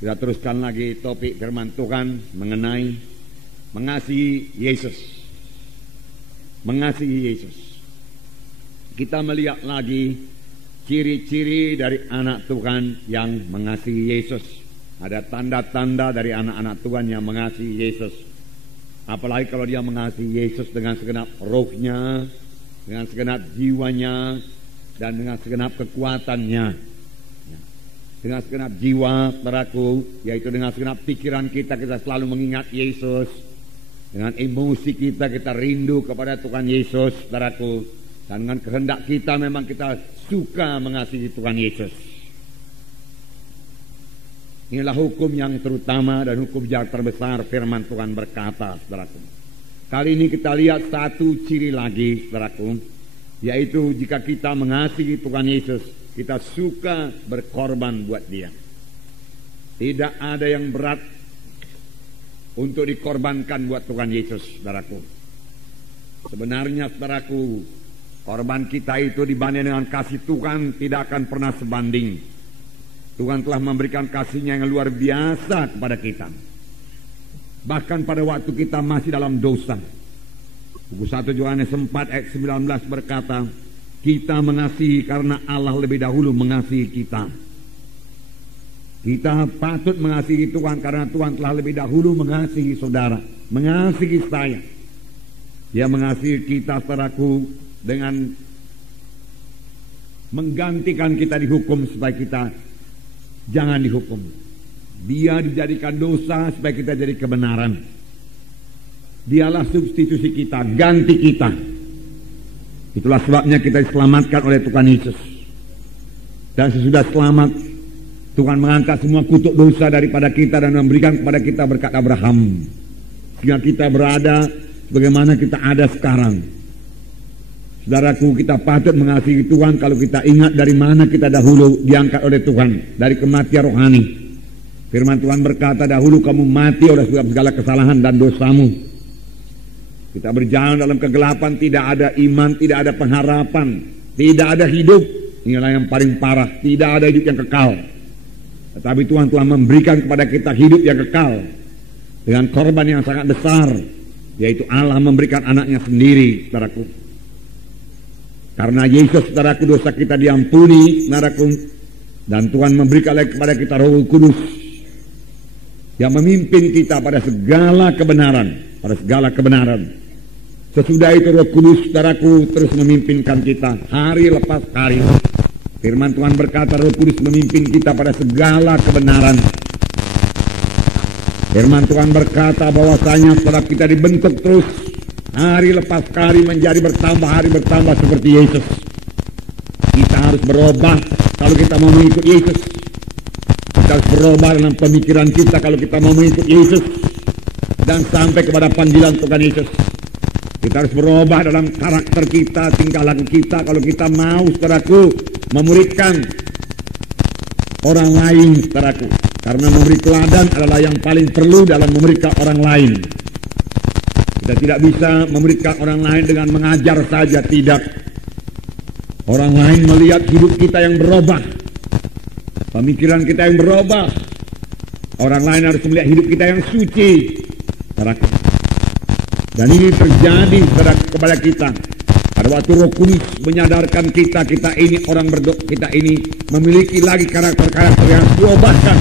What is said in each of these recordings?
Kita teruskan lagi topik firman Tuhan mengenai mengasihi Yesus. Mengasihi Yesus. Kita melihat lagi ciri-ciri dari anak Tuhan yang mengasihi Yesus. Ada tanda-tanda dari anak-anak Tuhan yang mengasihi Yesus. Apalagi kalau dia mengasihi Yesus dengan segenap rohnya, dengan segenap jiwanya, dan dengan segenap kekuatannya. Dengan segenap jiwa, saudaraku, yaitu dengan segenap pikiran kita selalu mengingat Yesus. Dengan emosi kita rindu kepada Tuhan Yesus, saudaraku. Dan dengan kehendak kita memang kita suka mengasihi Tuhan Yesus. Inilah hukum yang terutama dan hukum yang terbesar. Firman Tuhan berkata, saudaraku. Kali ini kita lihat satu ciri lagi, saudaraku, yaitu jika kita mengasihi Tuhan Yesus, kita suka berkorban buat dia. Tidak ada yang berat untuk dikorbankan buat Tuhan Yesus, saudaraku. Sebenarnya, saudaraku, korban kita itu dibanding dengan kasih Tuhan tidak akan pernah sebanding. Tuhan telah memberikan kasih-Nya yang luar biasa kepada kita. Bahkan pada waktu kita masih dalam dosa. Buku 1 Yohanes 4 ayat 19 berkata, kita mengasihi karena Allah lebih dahulu mengasihi kita. Kita patut mengasihi Tuhan karena Tuhan telah lebih dahulu mengasihi saudara, mengasihi saya. Dia mengasihi kita, saudaraku, dengan menggantikan kita dihukum supaya kita jangan dihukum. Dia dijadikan dosa supaya kita jadi kebenaran. Dialah substitusi kita, ganti kita. Itulah sebabnya kita diselamatkan oleh Tuhan Yesus. Dan sesudah selamat, Tuhan mengangkat semua kutuk dosa daripada kita dan memberikan kepada kita berkat Abraham. Sehingga kita berada sebagaimana kita ada sekarang. Saudaraku, kita patut mengasihi Tuhan kalau kita ingat dari mana kita dahulu diangkat oleh Tuhan, dari kematian rohani. Firman Tuhan berkata, dahulu kamu mati oleh sebab segala kesalahan dan dosamu. Kita berjalan dalam kegelapan, tidak ada iman, tidak ada pengharapan, tidak ada hidup. Inilah yang paling parah, tidak ada hidup yang kekal. Tetapi Tuhan telah memberikan kepada kita hidup yang kekal dengan korban yang sangat besar, yaitu Allah memberikan anaknya sendiri, saudaraku. Karena Yesus, saudaraku, dosa kita diampuni, saudaraku, dan Tuhan memberikan lagi kepada kita Roh Kudus yang memimpin kita pada segala kebenaran, pada segala kebenaran. Sesudah itu Roh Kudus, saudaraku, terus memimpinkan kita hari lepas hari. Firman Tuhan berkata Roh Kudus memimpin kita pada segala kebenaran. Firman Tuhan berkata bahwasanya setelah kita dibentuk terus hari lepas hari menjadi bertambah, hari bertambah seperti Yesus. Kita harus berubah kalau kita mau mengikut Yesus. Kita harus berubah dalam pemikiran kita kalau kita mau mengikut Yesus dan sampai kepada panggilan Tuhan Yesus. Kita harus berubah dalam karakter kita, tingkah laku kita kalau kita mau, saudaraku, memuridkan orang lain, saudaraku. Karena memberi teladan adalah yang paling perlu dalam memuridkan orang lain. Kita tidak bisa memuridkan orang lain dengan mengajar saja, tidak. Orang lain melihat hidup kita yang berubah, pemikiran kita yang berubah. Orang lain harus melihat hidup kita yang suci, saudaraku. Dan ini terjadi kepada kita pada waktu Roh Kudus menyadarkan kita ini orang kita ini memiliki lagi karakter-karakter yang diubahkan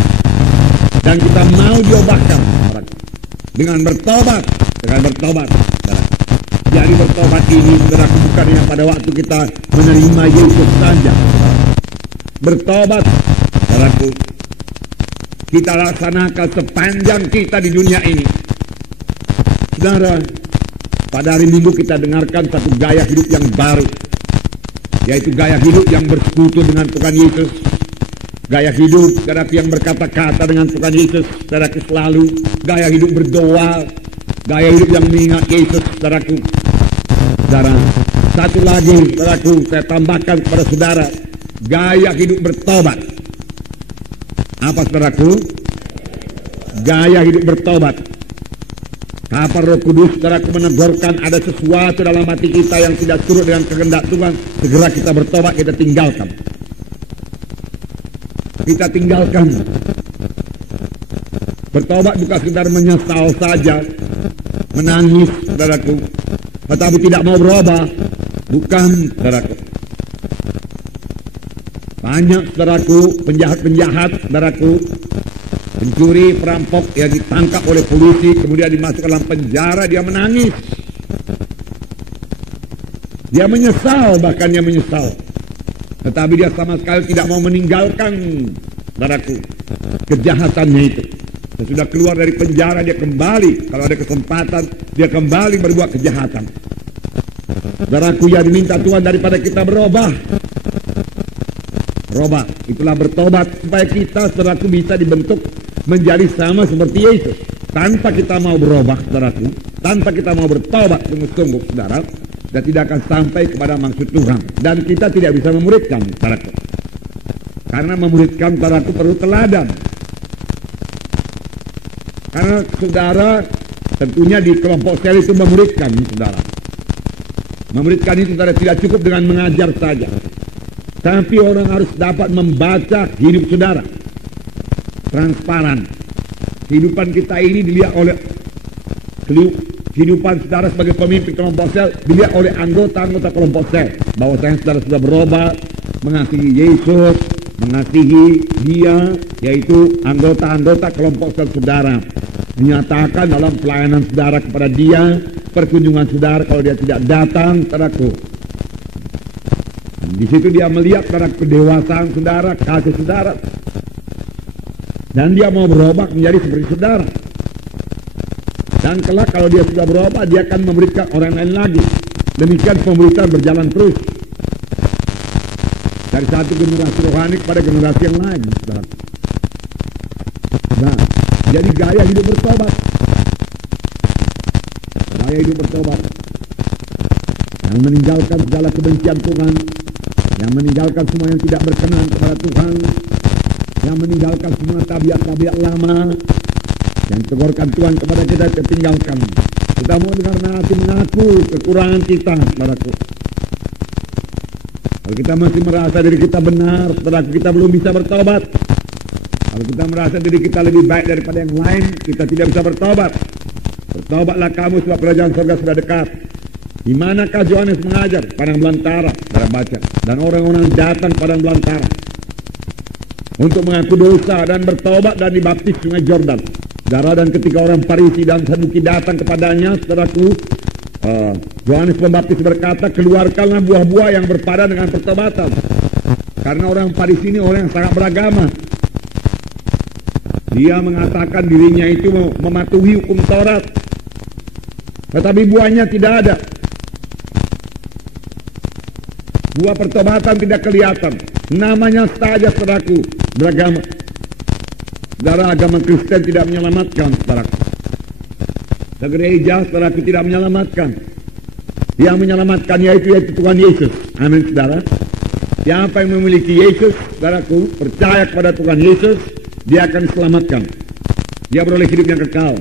dan kita mau diubahkan dengan bertobat, Jadi bertobat ini, saudaraku, bukan hanya pada waktu kita menerima Yesus saja. Bertobat, saudaraku, kita laksanakan sepanjang kita di dunia ini. Saudara, pada hari Minggu kita dengarkan satu gaya hidup yang baru, yaitu gaya hidup yang bersekutu dengan Tuhan Yesus. Gaya hidup, saudara, yang berkata-kata dengan Tuhan Yesus, saudara, selalu. Gaya hidup berdoa, gaya hidup yang mengingat Yesus, saudaraku. Saudara, satu lagi, saudaraku, saya tambahkan kepada saudara, gaya hidup bertobat. Apa, saudaraku? Gaya hidup bertobat. Kapan Roh Kudus, saudaraku, menegurkan ada sesuatu dalam hati kita yang tidak turut dengan kehendak Tuhan, segera kita bertobat, kita tinggalkan. Bertobat bukan sekedar menyesal saja, menangis, saudaraku, tetapi tidak mau berubah. Bukan, saudaraku. Banyak, saudaraku, penjahat-penjahat, saudaraku, pencuri, perampok yang ditangkap oleh polisi, kemudian dimasukkan dalam penjara, dia menangis. Dia menyesal, bahkan dia menyesal. Tetapi dia sama sekali tidak mau meninggalkan, saudaraku, kejahatannya itu. Sesudah keluar dari penjara, dia kembali. Kalau ada kesempatan, dia kembali berbuat kejahatan. Saudaraku, yang diminta Tuhan daripada kita berubah. Berubah, itulah bertobat. Supaya kita, saudaraku, bisa dibentuk menjadi sama seperti Yesus. Tanpa kita mau berubah, saudaraku, tanpa kita mau bertobat sungguh-sungguh, saudara, dan tidak akan sampai kepada maksud Tuhan. Dan kita tidak bisa memuridkan, saudaraku. Karena memuridkan, saudaraku, perlu teladan. Karena saudara tentunya di kelompok sel itu memuridkan, saudara. Memuridkan itu, saudara, tidak cukup dengan mengajar saja. Tapi orang harus dapat membaca hidup saudara. Transparan. Kehidupan kita ini dilihat oleh kehidupan saudara sebagai pemimpin kelompok sel dilihat oleh anggota-anggota kelompok sel. Bahwasanya saudara sudah berubah, mengasihi Yesus, mengasihi dia, yaitu anggota-anggota kelompok sel saudara. Dinyatakan dalam pelayanan saudara kepada dia, perkunjungan saudara kalau dia tidak datang, saudaraku. Di situ dia melihat pada kedewasaan saudara, kasih saudara. Dan dia mau berubah menjadi seperti saudara. Dan kelak kalau dia sudah berubah, dia akan memberikan orang lain lagi. Demikian pemberitaan berjalan terus. Dari satu generasi rohani kepada generasi yang lain, saudara. Nah, jadi gaya hidup bertobat. Gaya hidup bertobat. Yang meninggalkan segala kebencian Tuhan. Yang meninggalkan semua yang tidak berkenan kepada Tuhan. Yang meninggalkan semua tabiat-tabiat lama. Yang tegurkan Tuhan kepada kita, kita tinggalkan. Kita mau dengar nanti mengaku kekurangan kita, saudaraku. Kalau kita masih merasa diri kita benar, saudaraku, kita belum bisa bertobat. Kalau kita merasa diri kita lebih baik daripada yang lain, kita tidak bisa bertobat. Bertobatlah kamu sebab kerajaan surga sudah dekat. Di manakah Yohanes mengajar? Padang belantara, saudara baca. Dan orang-orang datang padang belantara untuk mengaku dosa dan bertobat dan dibaptis sungai Jordan. Saudara, dan ketika orang Farisi dan Saduki datang kepadanya, saudaraku, Yohanes Pembaptis berkata, keluarkanlah buah-buah yang berpadan dengan pertobatan. Karena orang Farisi ini orang yang sangat beragama. Dia mengatakan dirinya itu mematuhi hukum Taurat, tetapi buahnya tidak ada. Buah pertobatan tidak kelihatan. Namanya saja, saudaraku, beragama. Saudara, agama Kristen tidak menyelamatkan, saudaraku. Gereja, saudaraku, tidak menyelamatkan. Yang menyelamatkan yaitu Tuhan Yesus. Amin, saudara. Siapa yang memiliki Yesus, saudaraku, percaya kepada Tuhan Yesus, dia akan diselamatkan. Dia beroleh hidup yang kekal.